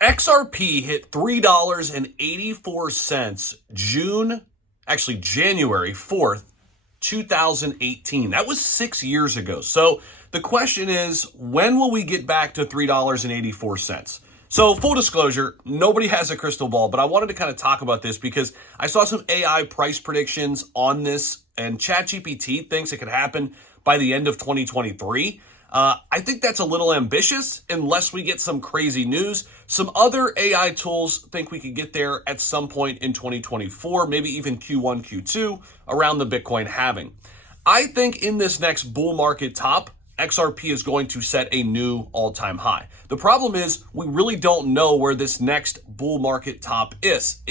XRP hit $3.84 January 4th, 2018. That was 6 years ago. So the question is, when will we get back to $3.84? So full disclosure, nobody has a crystal ball, but I wanted to kind of talk about this because I saw some AI price predictions on this, and ChatGPT thinks it could happen by the end of 2023. I think that's a little ambitious unless we get some crazy news. Some other AI tools think we could get there at some point in 2024, maybe even Q1, Q2, around the Bitcoin halving. I think in this next bull market top, XRP is going to set a new all-time high. The problem is we really don't know where this next bull market top is.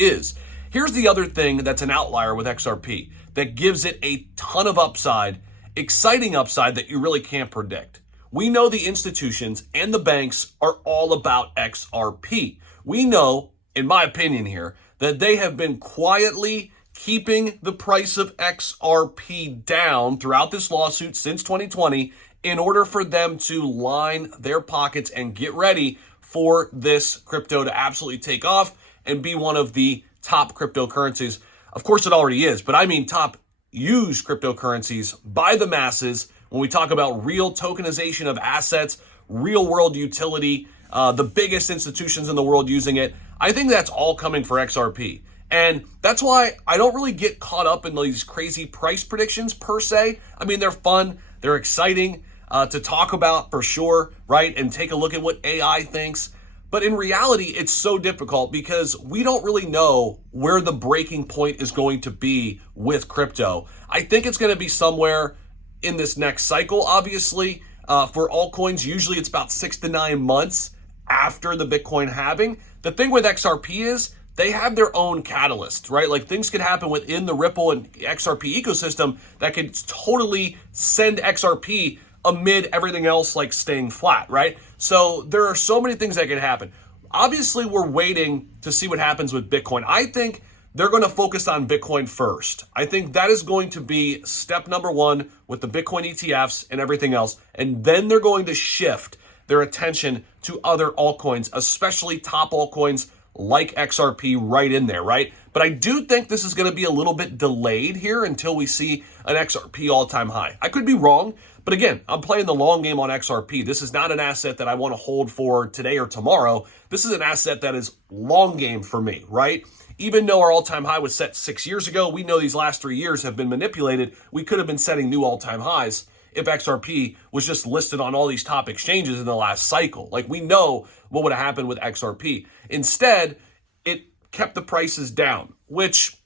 Here's the other thing that's an outlier with XRP that gives it a ton of upside, exciting upside that you really can't predict. We know the institutions and the banks are all about XRP. We know, in my opinion here, that they have been quietly keeping the price of XRP down throughout this lawsuit since 2020 in order for them to line their pockets and get ready for this crypto to absolutely take off and be one of the top cryptocurrencies. Of course, it already is, but I mean top used cryptocurrencies by the masses. When we talk about real tokenization of assets, real world utility, the biggest institutions in the world using it, I think that's all coming for XRP. And that's why I don't really get caught up in these crazy price predictions per se. I mean, they're fun, they're exciting to talk about for sure, right? And take a look at what AI thinks. But in reality, it's so difficult because we don't really know where the breaking point is going to be with crypto. I think it's going to be somewhere in this next cycle, obviously. For altcoins, usually it's about 6 to 9 months after the Bitcoin halving. The thing with XRP is they have their own catalyst, right? Like things could happen within the Ripple and XRP ecosystem that could totally send XRP amid everything else like staying flat, right? So there are so many things that can happen. Obviously, we're waiting to see what happens with Bitcoin. I think they're going to focus on Bitcoin first. I think that is going to be step number one with the Bitcoin ETFs and everything else. And then they're going to shift their attention to other altcoins, especially top altcoins like XRP right in there, right? But I do think this is going to be a little bit delayed here until we see an XRP all-time high. I could be wrong, but again, I'm playing the long game on XRP. This is not an asset that I want to hold for today or tomorrow. This is an asset that is long game for me, right? Even though our all-time high was set 6 years ago, we know these last 3 years have been manipulated. We could have been setting new all-time highs if XRP was just listed on all these top exchanges in the last cycle. Like we know what would have happened with XRP. Instead, it kept the prices down, which,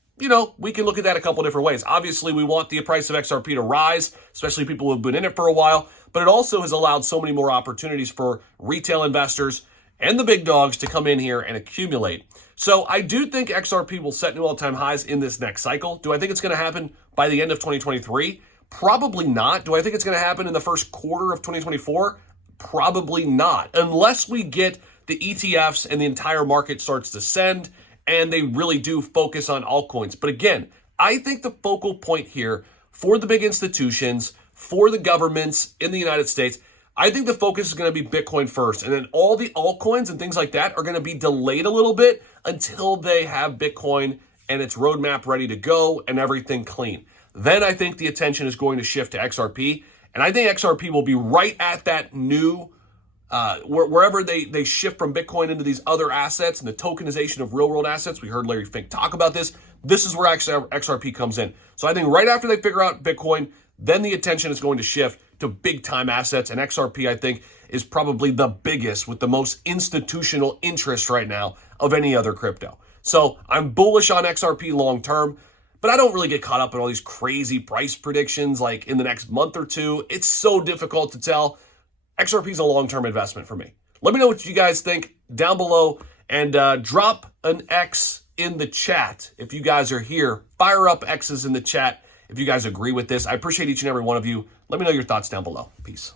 we can look at that a couple different ways. Obviously, we want the price of XRP to rise, especially people who have been in it for a while, but it also has allowed so many more opportunities for retail investors and the big dogs to come in here and accumulate. So I do think XRP will set new all-time highs in this next cycle. Do I think it's going to happen by the end of 2023? Probably not. Do I think it's going to happen in the first quarter of 2024? Probably not, unless we get the ETFs and the entire market starts to ascend and they really do focus on altcoins. But again, I think the focal point here for the big institutions, for the governments in the United States, I think the focus is going to be Bitcoin first. And then all the altcoins and things like that are going to be delayed a little bit until they have Bitcoin and its roadmap ready to go and everything clean. Then I think the attention is going to shift to XRP. And I think XRP will be right at that new, wherever they shift from Bitcoin into these other assets and the tokenization of real world assets. We heard Larry Fink talk about this. This is where XRP comes in. So I think right after they figure out Bitcoin, then the attention is going to shift to big time assets. And XRP, I think, is probably the biggest with the most institutional interest right now of any other crypto. So I'm bullish on XRP long term, but I don't really get caught up in all these crazy price predictions like in the next month or two. It's so difficult to tell. XRP is a long-term investment for me. Let me know what you guys think down below and drop an X in the chat if you guys are here. Fire up X's in the chat if you guys agree with this. I appreciate each and every one of you. Let me know your thoughts down below. Peace.